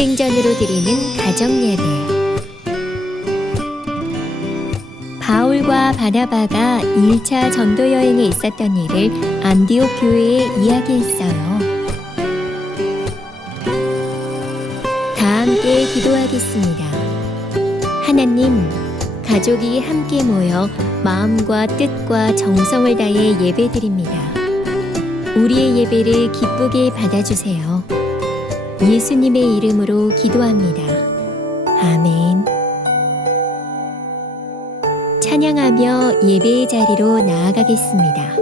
사도행전으로 드리는 가정 예배. 바울과 바나바가 1차 전도 여행에 있었던 일을 안디옥 교회에 이야기했어요. 다 함께 기도하겠습니다. 하나님, 가족이 함께 모여 마음과 뜻과 정성을 다해 예배드립니다. 우리의 예배를 기쁘게 받아주세요. 예수님의 이름으로 기도합니다. 아멘. 찬양하며 예배의 자리로 나아가겠습니다.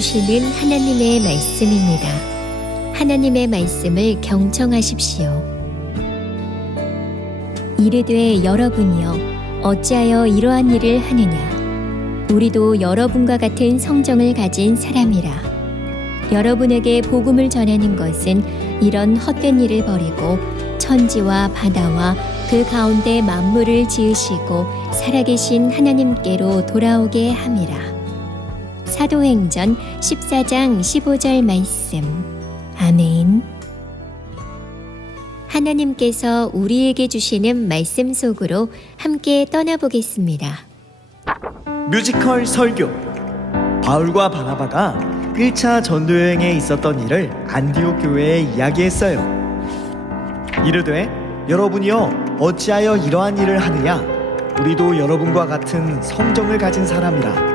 주시는 하나님의 말씀입니다. 하나님의 말씀을 경청하십시오. 이르되 여러분이여 어찌하여 이러한 일을 하느냐 우리도 여러분과 같은 성정을 가진 사람이라 여러분에게 복음을 전하는 것은 이런 헛된 일을 버리고 천지와 바다와 그 가운데 만물을 지으시고 살아계신 하나님께로 돌아오게 함이라 사도행전 14장 15절 말씀. 아멘. 하나님께서 우리에게 주시는 말씀 속으로 함께 떠나보겠습니다. 뮤지컬 설교 바울과 바나바가 1차 전도여행에 있었던 일을 안디옥 교회에 이야기했어요. 이르되 여러분이여 어찌하여 이러한 일을 하느냐 우리도 여러분과 같은 성정을 가진 사람이라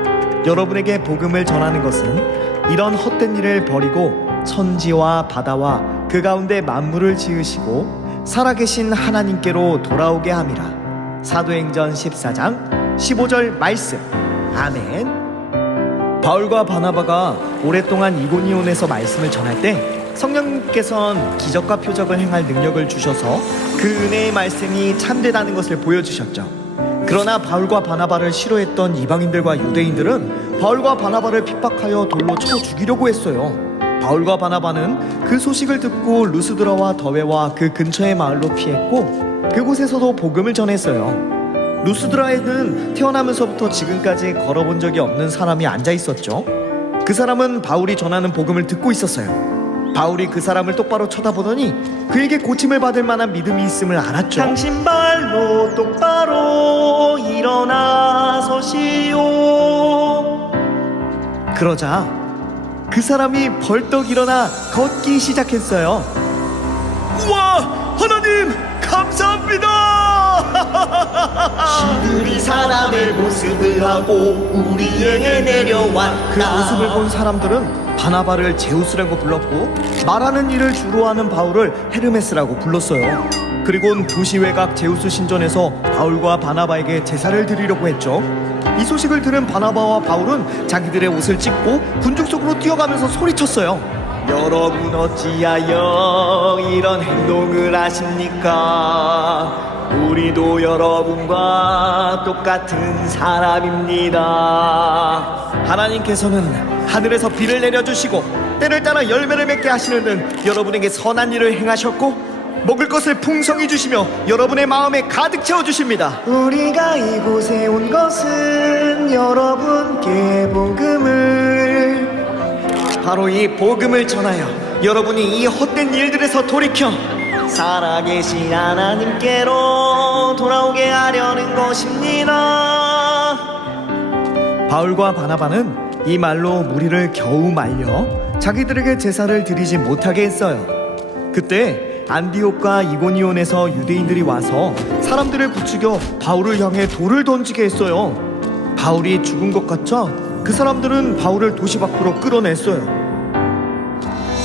여러분에게 복음을 전하는 것은 이런 헛된 일을 버리고 천지와 바다와 그 가운데 만물을 지으시고 살아계신 하나님께로 돌아오게 함이라. 사도행전 14장 15절 말씀. 아멘. 바울과 바나바가 오랫동안 이고니온에서 말씀을 전할 때 성령님께서는 기적과 표적을 행할 능력을 주셔서 그 은혜의 말씀이 참되다는 것을 보여주셨죠. 그러나 바울과 바나바를 싫어했던 이방인들과 유대인들은 바울과 바나바를 핍박하여 돌로 쳐 죽이려고 했어요. 바울과 바나바는 그 소식을 듣고 루스드라와 더웨와 그 근처의 마을로 피했고 그곳에서도 복음을 전했어요. 루스드라에는 태어나면서부터 지금까지 걸어본 적이 없는 사람이 앉아 있었죠. 그 사람은 바울이 전하는 복음을 듣고 있었어요. 바울이 그 사람을 똑바로 쳐다보더니 그에게 고침을 받을 만한 믿음이 있음을 알았죠. 당신 발로 똑바로 일어나서시오. 그러자 그 사람이 벌떡 일어나 걷기 시작했어요. 우와, 하나님 감사합니다. 사람의 모습을 하고 우리에게 내려왔다. 그 모습을 본 사람들은 바나바를 제우스라고 불렀고 말하는 일을 주로 하는 바울을 헤르메스라고 불렀어요. 그리곤 도시 외곽 제우스 신전에서 바울과 바나바에게 제사를 드리려고 했죠. 이 소식을 들은 바나바와 바울은 자기들의 옷을 찢고 군중 속으로 뛰어가면서 소리쳤어요. 여러분 어찌하여 이런 행동을 하십니까? 우리도 여러분과 똑같은 사람입니다. 하나님께서는 하늘에서 비를 내려주시고 때를 따라 열매를 맺게 하시는 등 여러분에게 선한 일을 행하셨고 먹을 것을 풍성히 주시며 여러분의 마음에 가득 채워 주십니다. 우리가 이곳에 온 것은 여러분께 복음을 바로 이 복음을 전하여 여러분이 이 헛된 일들에서 돌이켜 살아계신 하나님께로 돌아오게 하려는 것입니다. 바울과 바나바는 이 말로 무리를 겨우 말려 자기들에게 제사를 드리지 못하게 했어요. 그때 안디옥과 이고니온에서 유대인들이 와서 사람들을 부추겨 바울을 향해 돌을 던지게 했어요. 바울이 죽은 것 같자 그 사람들은 바울을 도시 밖으로 끌어냈어요.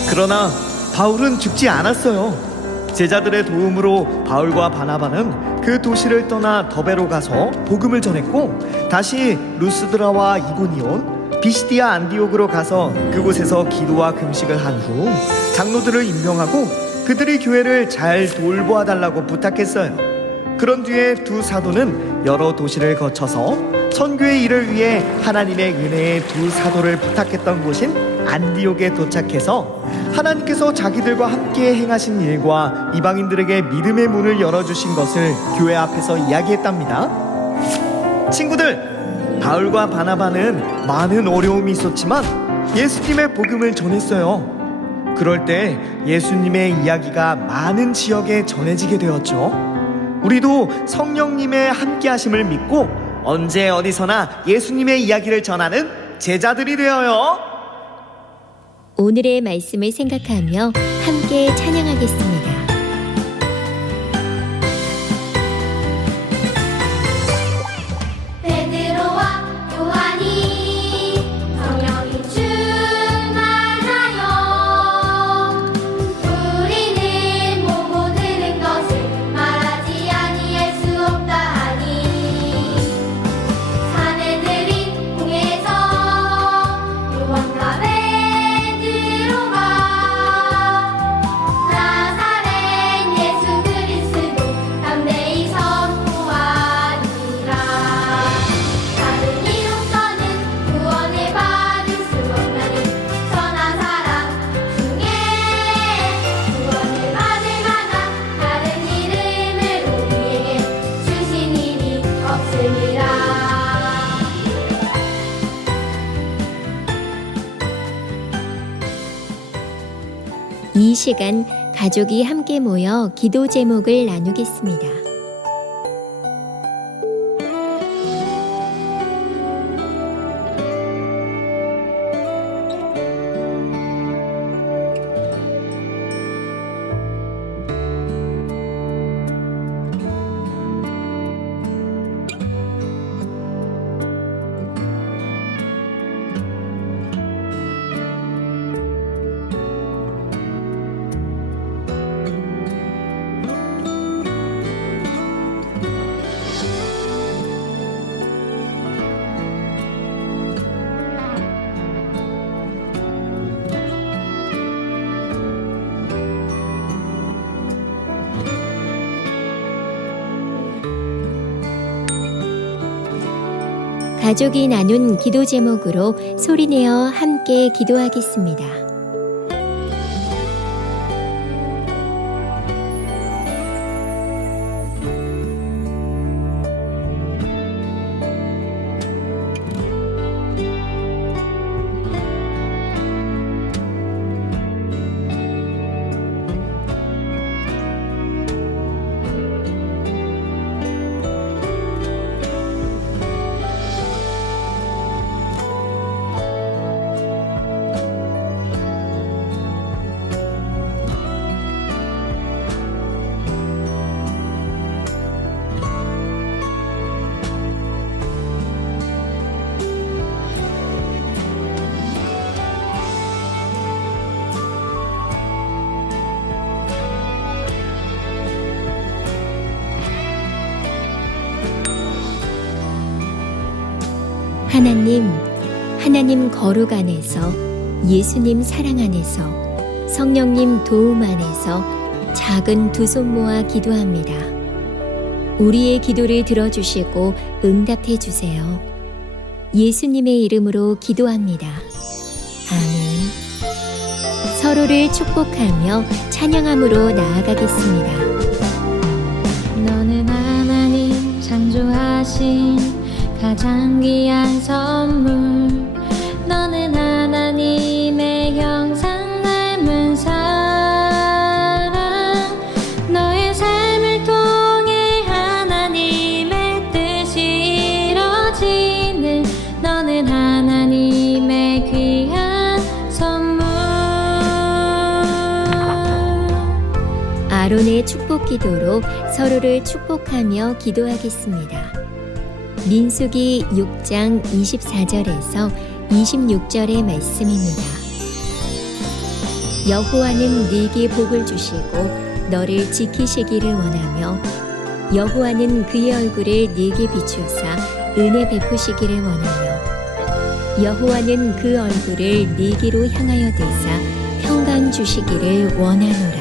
그러나 바울은 죽지 않았어요. 제자들의 도움으로 바울과 바나바는 그 도시를 떠나 더베로 가서 복음을 전했고 다시 루스드라와 이고니온, 비시디아 안디옥으로 가서 그곳에서 기도와 금식을 한 후 장로들을 임명하고 그들이 교회를 잘 돌보아 달라고 부탁했어요. 그런 뒤에 두 사도는 여러 도시를 거쳐서 선교의 일을 위해 하나님의 은혜의 두 사도를 부탁했던 곳인 안디옥에 도착해서 하나님께서 자기들과 함께 행하신 일과 이방인들에게 믿음의 문을 열어주신 것을 교회 앞에서 이야기했답니다. 친구들, 바울과 바나바는 많은 어려움이 있었지만 예수님의 복음을 전했어요. 그럴 때 예수님의 이야기가 많은 지역에 전해지게 되었죠. 우리도 성령님의 함께하심을 믿고 언제 어디서나 예수님의 이야기를 전하는 제자들이 되어요. 오늘의 말씀을 생각하며 함께 찬양하겠습니다. 이 시간 가족이 함께 모여 기도 제목을 나누겠습니다. 가족이 나눈 기도 제목으로 소리내어 함께 기도하겠습니다. 하나님, 하나님 거룩 안에서 예수님 사랑 안에서 성령님 도움 안에서 작은 두 손 모아 기도합니다. 우리의 기도를 들어주시고 응답해 주세요. 예수님의 이름으로 기도합니다. 아멘. 서로를 축복하며 찬양함으로 나아가겠습니다. 너는 하나님 창조하신 가장 귀한 선물. 너는 하나님의 형상 닮은 사랑. 너의 삶을 통해 하나님의 뜻이 이뤄지는 너는 하나님의 귀한 선물. 아론의 축복 기도로 서로를 축복하며 기도하겠습니다. 민수기 6장 24절에서 26절의 말씀입니다. 여호와는 네게 복을 주시고 너를 지키시기를 원하며 여호와는 그의 얼굴을 네게 비추사 은혜 베푸시기를 원하며 여호와는 그 얼굴을 네게로 향하여 대사 평강 주시기를 원하노라.